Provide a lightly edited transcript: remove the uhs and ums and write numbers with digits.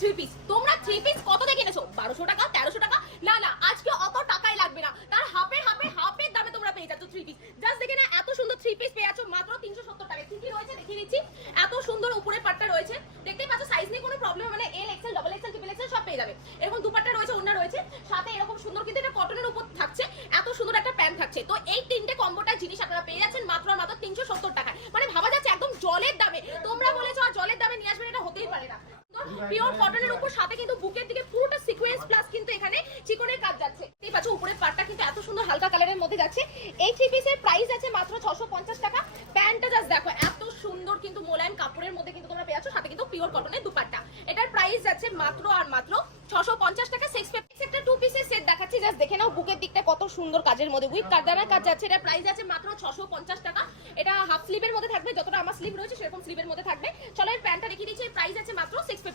Three piece. তোমরা three piece কত দিয়ে কিনেছো? 1200 টাকা, 1300 টাকা। না না, আজকে অত টাকাই লাগবে না, তার হাফের দামে তোমরা পেয়ে যাচ্ছ থ্রি পিস। জাস্ট দেখে না, এত সুন্দর থ্রি পিস পেয়ে যাচ্ছ মাত্র 370 টাকায়। কি কি রয়েছে দেখিয়ে দিচ্ছি। এত সুন্দর উপরের পাটটা রয়েছে, দেখতেই পাচ্ছ, সাইজ নিয়ে কোনো প্রবলেম, মানে L XL, double XL, triple Excel সব পেয়ে যাবে। এরকম দুপাট্টা রয়েছে, ওড়না রয়েছে, সাথে এরকম সুন্দর কিন্তু এটা কটনের উপর থাকছে, এত সুন্দর একটা প্যান্ট থাকছে। তো এই তিনটে কম্বোটা জিনিস আপনারা পেয়ে যাচ্ছেন মাত্র 370 টাকায়। মানে ভাবা যাচ্ছে একদম জলের দামে। তোমরা বলেছো আর জলের দামে নিয়ে আসবেন, এটা হতেই পারে না। পিওর কটনের উপর সাথে কিন্তু বুকের দিকে পুরোটা সিকোয়েন্স প্লাস কিন্তু এখানে চিকনের কাজ যাচ্ছে। দেখতেই পাচ্ছ উপরের পাটটা কিন্তু এত সুন্দর হালকা কালারের মধ্যে যাচ্ছে। এই থ্রি পিসের প্রাইস আছে মাত্র 650 টাকা। প্যান্টটা জাস্ট দেখো, এত সুন্দর কিন্তু মোলায়েম কাপড়ের মধ্যে কিন্তু তোমরা পেয়ে যাচ্ছ, সাথে কিন্তু পিওর কটনের দুপাট্টা। এটার প্রাইস যাচ্ছে মাত্র আর মাত্র 650 টাকা। 650 একটা টু পিসের সেট দেখাচ্ছি, জাস্ট দেখে নাও বুকের দিকটা কত সুন্দর কাজের মধ্যে উইথ কারদানার কাজ যাচ্ছে। এটার প্রাইস আছে মাত্র 650 টাকা। এটা হাফ স্লিভের মধ্যে থাকবে, যতটা আমার স্লিভ রয়েছে সেরকম স্লিভের মধ্যে থাকবে। চলো এর প্যান্টটা দেখিয়ে দিচ্ছি। এর প্রাইস আছে মাত্র 650।